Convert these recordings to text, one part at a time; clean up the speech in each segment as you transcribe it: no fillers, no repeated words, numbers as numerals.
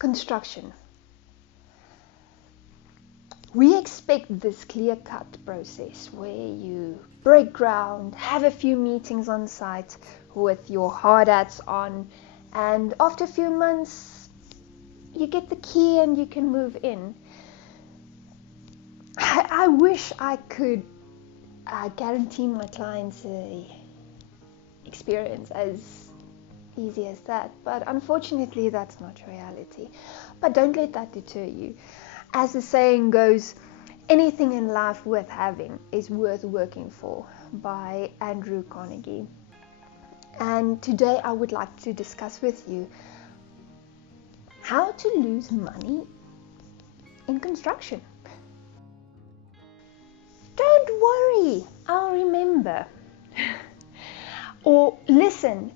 Construction. We expect this clear-cut process where you break ground, have a few meetings on site with your hard hats on, and after a few months you get the key and you can move in. I wish I could guarantee my clients a experience as easy as that, but unfortunately that's not reality. But don't let that deter you. As the saying goes, anything in life worth having is worth working for, by Andrew Carnegie. And today I would like to discuss with you how to lose money in construction. Don't worry, I'll remember. Or listen,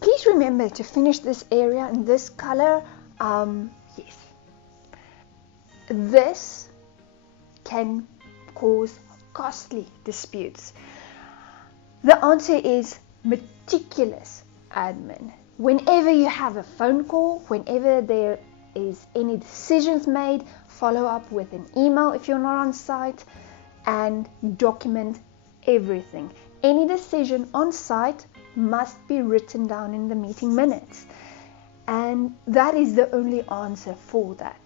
please remember to finish this area in this color. Yes. This can cause costly disputes. The answer is meticulous admin. Whenever you have a phone call, whenever there is any decisions made, follow up with an email if you're not on site, and document everything. Any decision on site must be written down in the meeting minutes, and that is the only answer for that.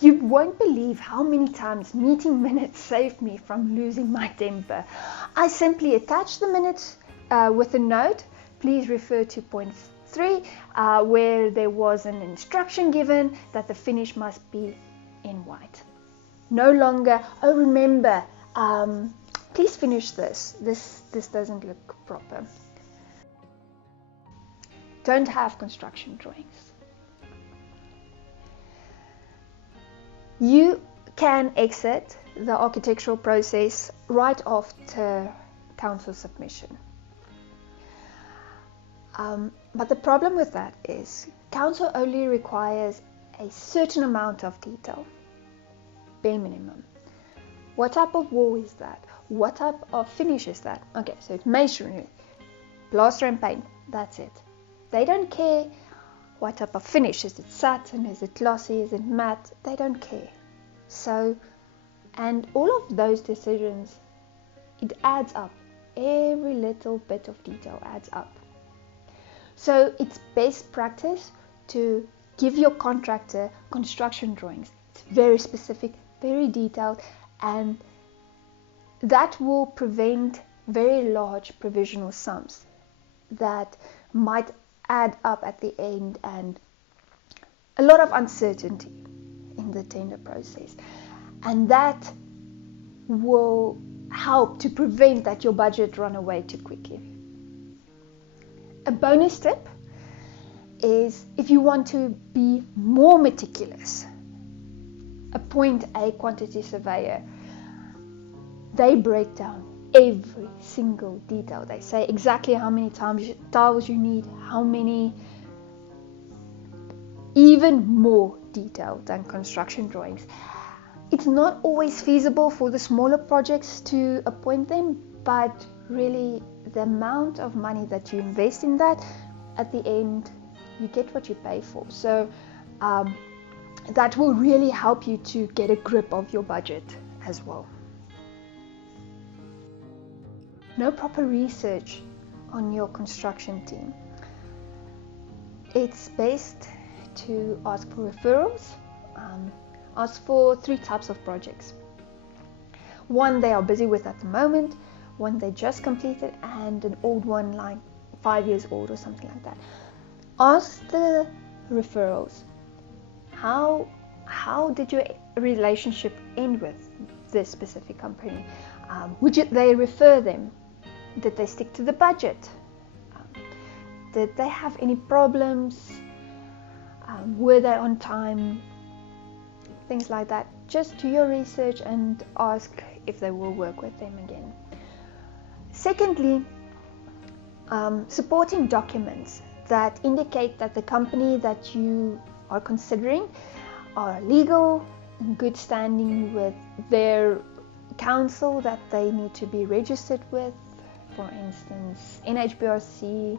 You won't believe how many times meeting minutes saved me from losing my temper. I simply attach the minutes with a note. Please refer to point 3, where there was an instruction given that the finish must be in white. No longer, oh remember, please finish this. This doesn't look proper. Don't have construction drawings. You can exit the architectural process right after council submission. But the problem with that is council only requires a certain amount of detail, bare minimum. What type of wall is that? What type of finish is that? Okay, so it's masonry, plaster and paint, that's it. They don't care what type of finish. Is it satin? Is it glossy? Is it matte? They don't care. So, and all of those decisions, it adds up. Every little bit of detail adds up. So it's best practice to give your contractor construction drawings. It's very specific, very detailed, and that will prevent very large provisional sums that might add up at the end, and a lot of uncertainty in the tender process, and that will help to prevent that your budget run away too quickly. A bonus tip is, if you want to be more meticulous, appoint a quantity surveyor. They break down every single detail. They say exactly how many tiles you need, how many, even more detailed than construction drawings. It's not always feasible for the smaller projects to appoint them, but really the amount of money that you invest in that, at the end you get what you pay for. So that will really help you to get a grip of your budget as well. No proper research on your construction team. It's best to ask for referrals. Ask for 3 types of projects. One they are busy with at the moment, one they just completed, and an old one like 5 years old or something like that. Ask the referrals, how did your relationship end with this specific company? Would they refer them? Did they stick to the budget? Did they have any problems? Were they on time? Things like that. Just do your research and ask if they will work with them again. Secondly, supporting documents that indicate that the company that you are considering are legal, in good standing with their council that they need to be registered with, for instance NHBRC,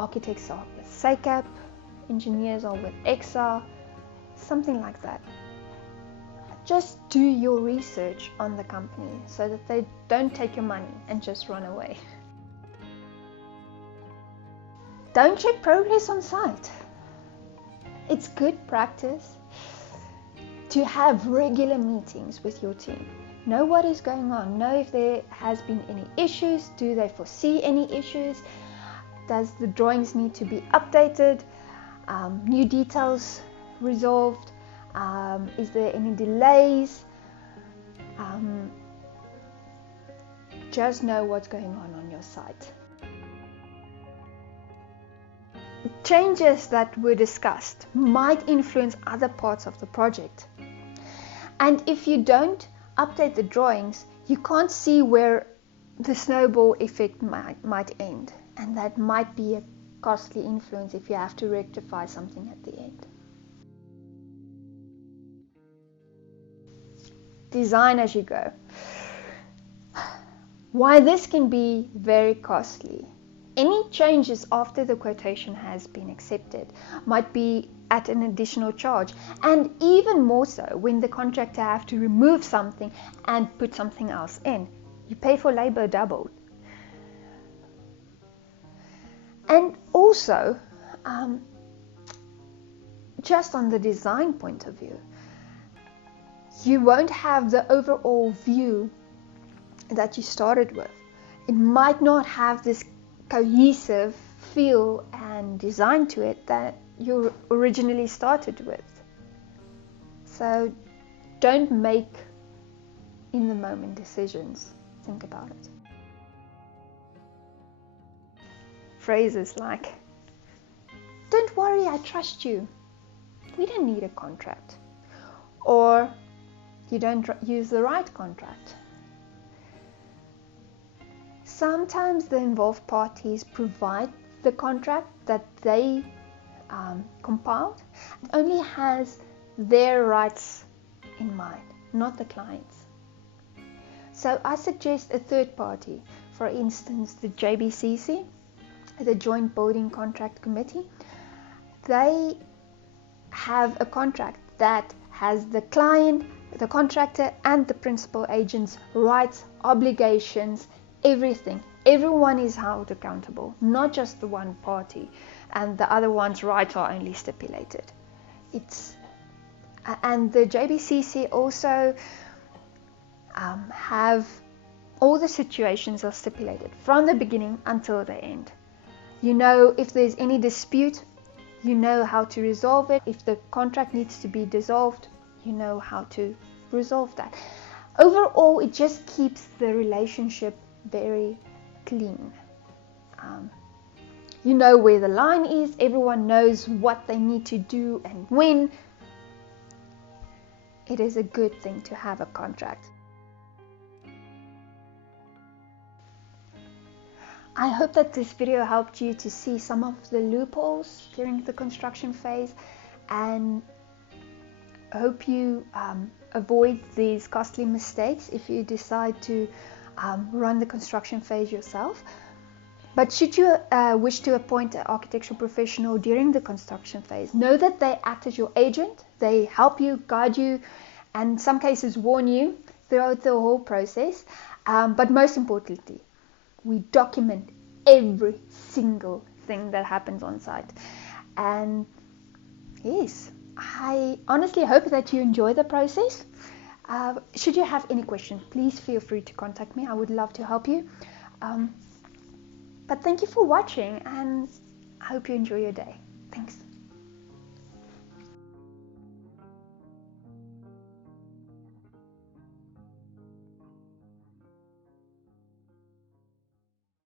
architects are with SACAP, engineers are with EXA, something like that. Just do your research on the company so that they don't take your money and just run away. Don't check progress on site. It's good practice to have regular meetings with your team. Know what is going on. Know if there has been any issues. Do they foresee any issues? Does the drawings need to be updated? New details resolved? Is there any delays? Just know what's going on your site. Changes that were discussed might influence other parts of the project. And if you don't update the drawings, you can't see where the snowball effect might end. And that might be a costly influence if you have to rectify something at the end. Design as you go. Why this can be very costly. Any changes after the quotation has been accepted might be at an additional charge, and even more so when the contractor have to remove something and put something else in. You pay for labor doubled. And also, just on the design point of view, you won't have the overall view that you started with. It might not have this cohesive feel and design to it that you originally started with. So don't make in the moment decisions. Think about it. Phrases like, "Don't worry, I trust you. We don't need a contract." Or, "You don't use the right contract." Sometimes the involved parties provide the contract that they compiled. It only has their rights in mind, not the client's. So I suggest a third party, for instance the JBCC, the Joint Building Contract Committee. They have a contract that has the client, the contractor and the principal agent's rights, obligations, everything. Everyone is held accountable, not just the one party, and the other one's rights are only stipulated. And the JBCC also have all the situations are stipulated from the beginning until the end. You know if there's any dispute, you know how to resolve it. If the contract needs to be dissolved, you know how to resolve that. Overall, it just keeps the relationship very clean. You know where the line is, everyone knows what they need to do and when. It is a good thing to have a contract. I hope that this video helped you to see some of the loopholes during the construction phase, and I hope you avoid these costly mistakes if you decide to run the construction phase yourself. But should you wish to appoint an architectural professional during the construction phase, know that they act as your agent. They help you, guide you, and in some cases warn you throughout the whole process. But most importantly, we document every single thing that happens on site. And yes, I honestly hope that you enjoy the process. Should you have any questions, please feel free to contact me. I would love to help you. But thank you for watching, and I hope you enjoy your day. Thanks.